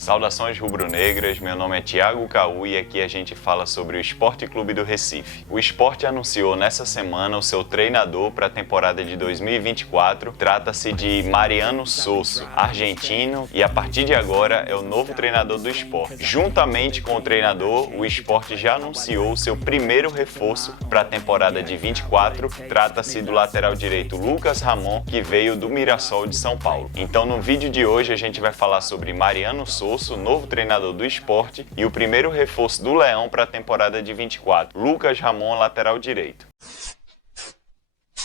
Saudações rubro-negras, meu nome é Thiago Caú e aqui a gente fala sobre o Sport Clube do Recife. O Sport anunciou nessa semana o seu treinador para a temporada de 2024. Trata-se de Mariano Sosso, argentino, e a partir de agora é o novo treinador do Sport. Juntamente com o treinador, o Sport já anunciou o seu primeiro reforço para a temporada de 24. Trata-se do lateral direito Lucas Ramon, que veio do Mirassol de São Paulo. Então no vídeo de hoje a gente vai falar sobre Mariano Sosso, o novo treinador do Sport, e o primeiro reforço do Leão para a temporada de 24, Lucas Ramon, lateral direito.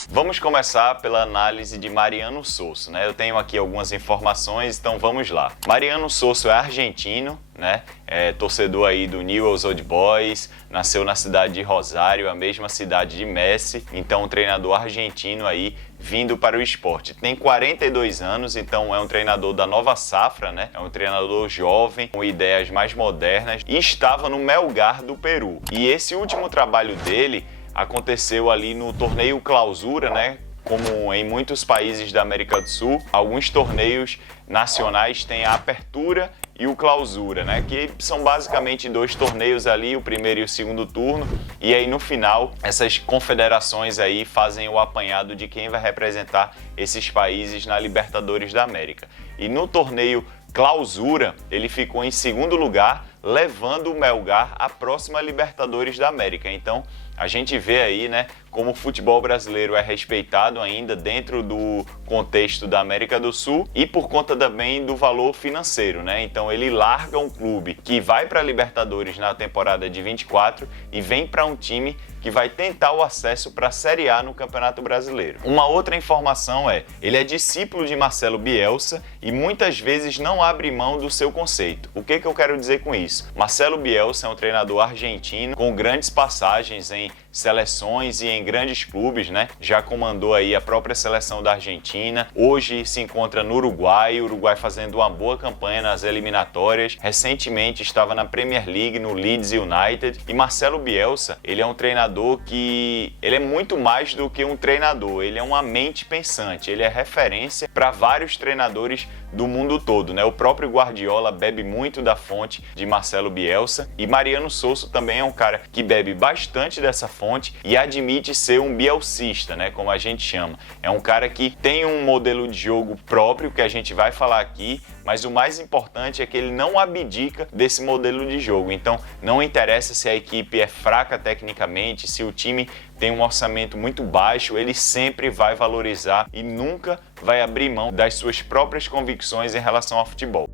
Vamos começar pela análise de Mariano Sosso, né? Eu tenho aqui algumas informações, então vamos lá. Mariano Sosso é argentino, né? É torcedor aí do Newell's Old Boys, nasceu na cidade de Rosário, a mesma cidade de Messi, então um treinador argentino aí vindo para o Sport. Tem 42 anos, então é um treinador da nova safra, né? É um treinador jovem, com ideias mais modernas, e estava no Melgar do Peru. E esse último trabalho dele aconteceu ali no torneio Clausura, né? Como em muitos países da América do Sul, alguns torneios nacionais têm a Apertura e o Clausura, né? Que são basicamente dois torneios ali, o primeiro e o segundo turno, e aí no final essas confederações aí fazem o apanhado de quem vai representar esses países na Libertadores da América. E no torneio Clausura, ele ficou em segundo lugar, levando o Melgar à próxima Libertadores da América. Então, a gente vê aí, né, como o futebol brasileiro é respeitado ainda dentro do contexto da América do Sul e por conta também do valor financeiro, né? Então ele larga um clube que vai para a Libertadores na temporada de 24 e vem para um time que vai tentar o acesso para a Série A no Campeonato Brasileiro. Uma outra informação é, ele é discípulo de Marcelo Bielsa e muitas vezes não abre mão do seu conceito. O que eu quero dizer com isso? Marcelo Bielsa é um treinador argentino com grandes passagens em seleções e em grandes clubes, né? Já comandou aí a própria seleção da Argentina, hoje se encontra no Uruguai, o Uruguai fazendo uma boa campanha nas eliminatórias, recentemente estava na Premier League, no Leeds United, e Marcelo Bielsa, ele é um treinador que, ele é muito mais do que um treinador, ele é uma mente pensante, ele é referência para vários treinadores do mundo todo, né? O próprio Guardiola bebe muito da fonte de Marcelo Bielsa, e Mariano Sosso também é um cara que bebe bastante dessa fonte e admite ser um bielcista, né, como a gente chama. É um cara que tem um modelo de jogo próprio, que a gente vai falar aqui, mas o mais importante é que ele não abdica desse modelo de jogo. Então, não interessa se a equipe é fraca tecnicamente, se o time tem um orçamento muito baixo, ele sempre vai valorizar e nunca vai abrir mão das suas próprias convicções em relação ao futebol.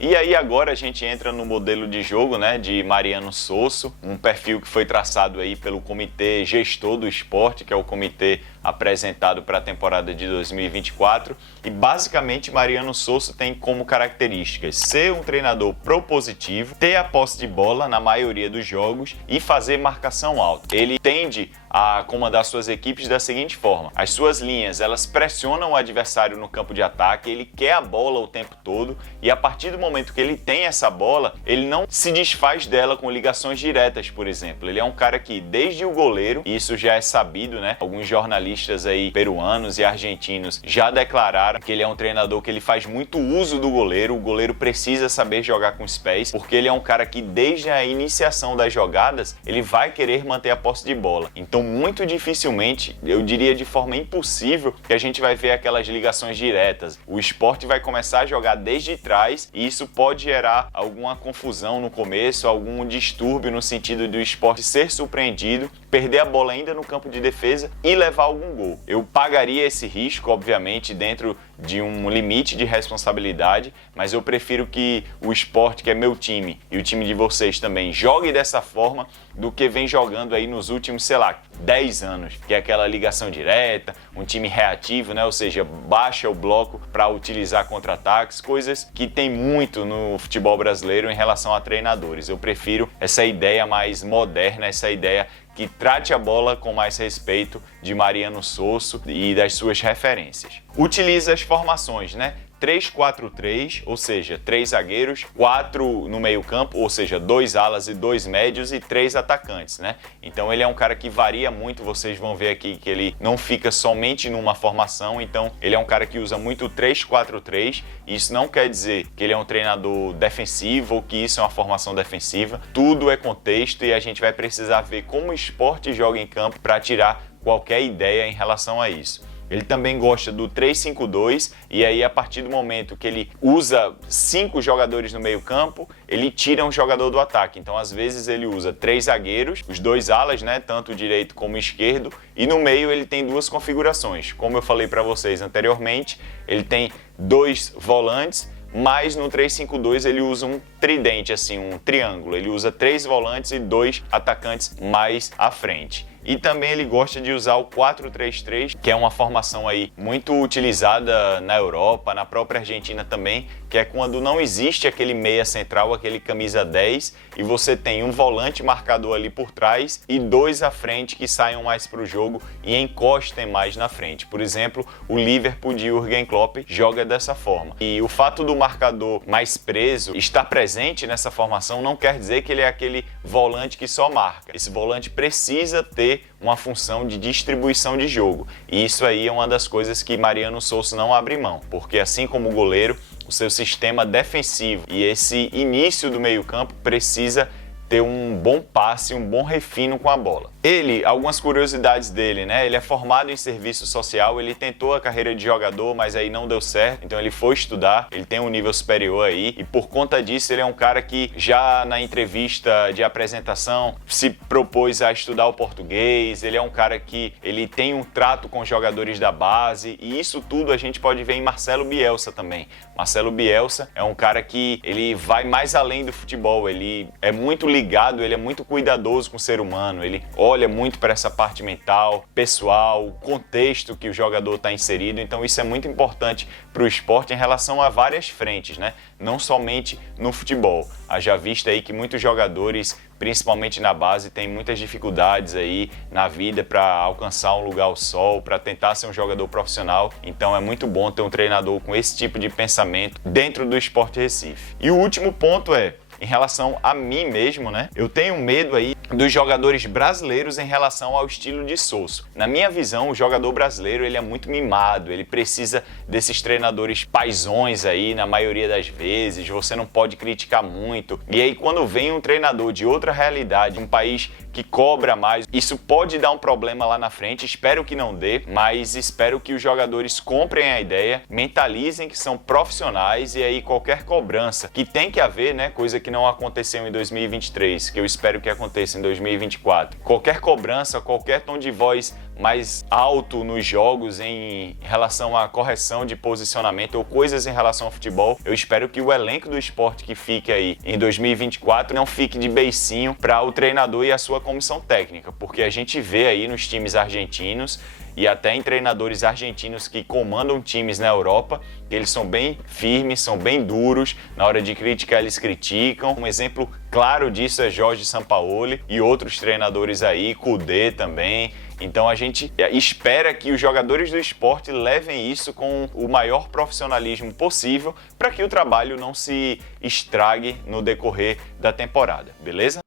E aí agora a gente entra no modelo de jogo, né, de Mariano Sosso, um perfil que foi traçado aí pelo comitê gestor do esporte, que é o comitê apresentado para a temporada de 2024, e basicamente Mariano Sosso tem como características ser um treinador propositivo, ter a posse de bola na maioria dos jogos e fazer marcação alta. Ele tende a comandar suas equipes da seguinte forma: as suas linhas, elas pressionam o adversário no campo de ataque, ele quer a bola o tempo todo, e a partir do momento que ele tem essa bola, ele não se desfaz dela com ligações diretas, por exemplo. Ele é um cara que, desde o goleiro, e isso já é sabido, né? Alguns jornalistas aí peruanos e argentinos já declararam que ele é um treinador que ele faz muito uso do goleiro. O goleiro precisa saber jogar com os pés, porque ele é um cara que, desde a iniciação das jogadas, ele vai querer manter a posse de bola. Então, muito dificilmente, eu diria de forma impossível, que a gente vai ver aquelas ligações diretas. O Sport vai começar a jogar desde trás e isso pode gerar alguma confusão no começo, algum distúrbio no sentido do Sport ser surpreendido, perder a bola ainda no campo de defesa e levar algum gol. Eu pagaria esse risco, obviamente, dentro de um limite de responsabilidade, mas eu prefiro que o Sport, que é meu time, e o time de vocês também, jogue dessa forma do que vem jogando aí nos últimos, sei lá, 10 anos, que é aquela ligação direta, um time reativo, né? Ou seja, baixa o bloco para utilizar contra-ataques, coisas que tem muito no futebol brasileiro em relação a treinadores. Eu prefiro essa ideia mais moderna, essa ideia que trate a bola com mais respeito de Mariano Sosso e das suas referências. Utiliza as formações, né? 3-4-3, ou seja, 3 zagueiros, 4 no meio-campo, ou seja, 2 alas e 2 médios e 3 atacantes, né? Então ele é um cara que varia muito, vocês vão ver aqui que ele não fica somente numa formação, então ele é um cara que usa muito 3-4-3. Isso não quer dizer que ele é um treinador defensivo ou que isso é uma formação defensiva. Tudo é contexto e a gente vai precisar ver como o Sport joga em campo para tirar qualquer ideia em relação a isso. Ele também gosta do 3-5-2 e aí a partir do momento que ele usa 5 jogadores no meio campo, ele tira um jogador do ataque. Então às vezes ele usa 3 zagueiros, os 2 alas, né, tanto o direito como o esquerdo, e no meio ele tem 2 configurações. Como eu falei para vocês anteriormente, ele tem 2 volantes, mas no 3-5-2 ele usa um tridente, assim, um triângulo. Ele usa 3 volantes e 2 atacantes mais à frente. E também ele gosta de usar o 4-3-3, que é uma formação aí muito utilizada na Europa, na própria Argentina também, que é quando não existe aquele meia central, aquele camisa 10, e você tem um volante marcador ali por trás e 2 à frente que saiam mais para o jogo e encostem mais na frente. Por exemplo, o Liverpool de Jürgen Klopp joga dessa forma. E o fato do marcador mais preso estar presente nessa formação não quer dizer que ele é aquele volante que só marca. Esse volante precisa ter uma função de distribuição de jogo. E isso aí é uma das coisas que Mariano Sousa não abre mão, porque assim como o goleiro, o seu sistema defensivo e esse início do meio-campo precisa ter um bom passe, um bom refino com a bola. Ele, algumas curiosidades dele, né? Ele é formado em serviço social, ele tentou a carreira de jogador, mas aí não deu certo, então ele foi estudar, ele tem um nível superior aí, e por conta disso ele é um cara que já na entrevista de apresentação se propôs a estudar o português, ele é um cara que ele tem um trato com os jogadores da base, e isso tudo a gente pode ver em Marcelo Bielsa também. Marcelo Bielsa é um cara que ele vai mais além do futebol, ele é muito ligado, ele é muito cuidadoso com o ser humano, ele olha muito para essa parte mental, pessoal, o contexto que o jogador está inserido, então isso é muito importante para o esporte em relação a várias frentes, né? Não somente no futebol. Haja vista aí que muitos jogadores, principalmente na base, têm muitas dificuldades aí na vida para alcançar um lugar ao sol, para tentar ser um jogador profissional, então é muito bom ter um treinador com esse tipo de pensamento dentro do Sport Recife. E o último ponto é em relação a mim mesmo, né? Eu tenho medo aí dos jogadores brasileiros em relação ao estilo de Sousa. Na minha visão, o jogador brasileiro ele é muito mimado, ele precisa desses treinadores paizões aí, na maioria das vezes, você não pode criticar muito. E aí quando vem um treinador de outra realidade, um país que cobra mais, isso pode dar um problema lá na frente, espero que não dê, mas espero que os jogadores comprem a ideia, mentalizem que são profissionais e aí qualquer cobrança que tem que haver, né, coisa que não aconteceu em 2023, que eu espero que aconteça em 2024. Qualquer cobrança, qualquer tom de voz mais alto nos jogos em relação à correção de posicionamento ou coisas em relação ao futebol, eu espero que o elenco do esporte que fique aí em 2024 não fique de beicinho para o treinador e a sua comissão técnica, porque a gente vê aí nos times argentinos e até em treinadores argentinos que comandam times na Europa, que eles são bem firmes, são bem duros, na hora de criticar eles criticam. Um exemplo claro disso é Jorge Sampaoli e outros treinadores aí, Kudê também. Então a gente espera que os jogadores do esporte levem isso com o maior profissionalismo possível para que o trabalho não se estrague no decorrer da temporada, beleza?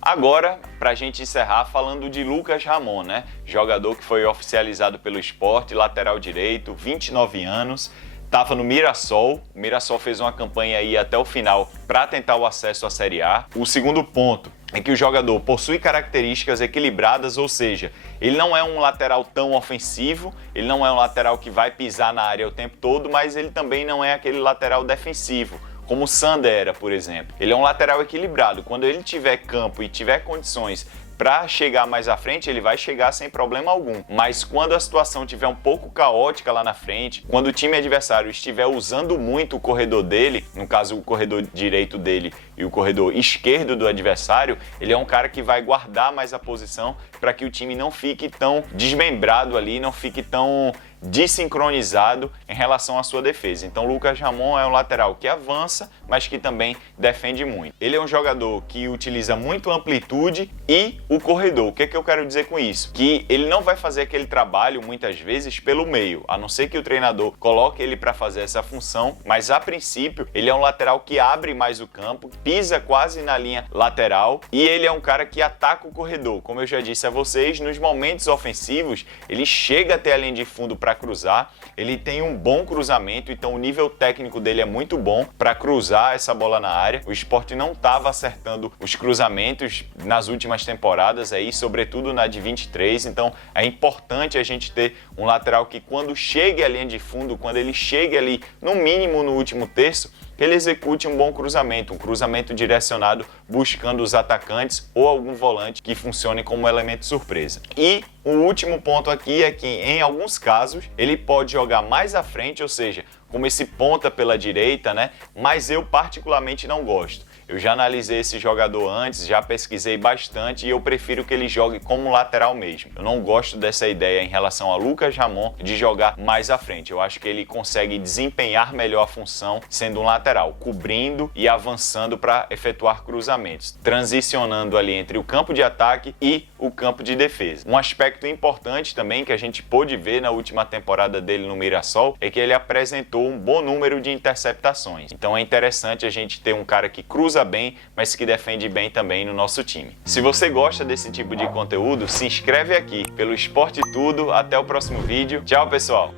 Agora, para a gente encerrar, falando de Lucas Ramon, né? Jogador que foi oficializado pelo Sport, lateral direito, 29 anos, estava no Mirassol. O Mirassol fez uma campanha aí até o final para tentar o acesso à Série A. O segundo ponto é que o jogador possui características equilibradas, ou seja, ele não é um lateral tão ofensivo, ele não é um lateral que vai pisar na área o tempo todo, mas ele também não é aquele lateral defensivo, como o Sander era, por exemplo. Ele é um lateral equilibrado. Quando ele tiver campo e tiver condições para chegar mais à frente, ele vai chegar sem problema algum. Mas quando a situação estiver um pouco caótica lá na frente, quando o time adversário estiver usando muito o corredor dele, no caso o corredor direito dele e o corredor esquerdo do adversário, ele é um cara que vai guardar mais a posição para que o time não fique tão desmembrado ali, não fique tão desincronizado em relação à sua defesa. Então Lucas Ramon é um lateral que avança, mas que também defende muito. Ele é um jogador que utiliza muito a amplitude e o corredor. O que é que eu quero dizer com isso? Que ele não vai fazer aquele trabalho muitas vezes pelo meio, a não ser que o treinador coloque ele para fazer essa função, mas a princípio ele é um lateral que abre mais o campo, pisa quase na linha lateral e ele é um cara que ataca o corredor. Como eu já disse a vocês, nos momentos ofensivos ele chega até a linha de fundo para cruzar, ele tem um bom cruzamento, então o nível técnico dele é muito bom para cruzar essa bola na área. O Sport não estava acertando os cruzamentos nas últimas temporadas aí, sobretudo na de 23, então é importante a gente ter um lateral que quando chegue à linha de fundo, quando ele chegue ali no mínimo no último terço, que ele execute um bom cruzamento, um cruzamento direcionado buscando os atacantes ou algum volante que funcione como elemento surpresa. E o último ponto aqui é que, em alguns casos, ele pode jogar mais à frente, ou seja, como esse ponta pela direita, né? Mas eu particularmente não gosto. Eu já analisei esse jogador antes, já pesquisei bastante e eu prefiro que ele jogue como lateral mesmo. Eu não gosto dessa ideia em relação a Lucas Ramon de jogar mais à frente. Eu acho que ele consegue desempenhar melhor a função sendo um lateral, cobrindo e avançando para efetuar cruzamentos, transicionando ali entre o campo de ataque e o campo de defesa. Um aspecto importante também que a gente pôde ver na última temporada dele no Mirassol é que ele apresentou um bom número de interceptações. Então é interessante a gente ter um cara que cruza bem, mas que defende bem também no nosso time. Se você gosta desse tipo de conteúdo, se inscreve aqui pelo Esporte Tudo. Até o próximo vídeo. Tchau, pessoal!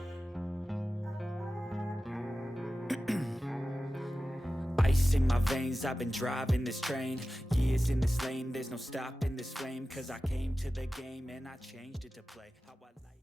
Ice in my veins, I've been driving this train. Years in this lane, there's no stopping this flame. Cause I came to the game and I changed it to play how I like.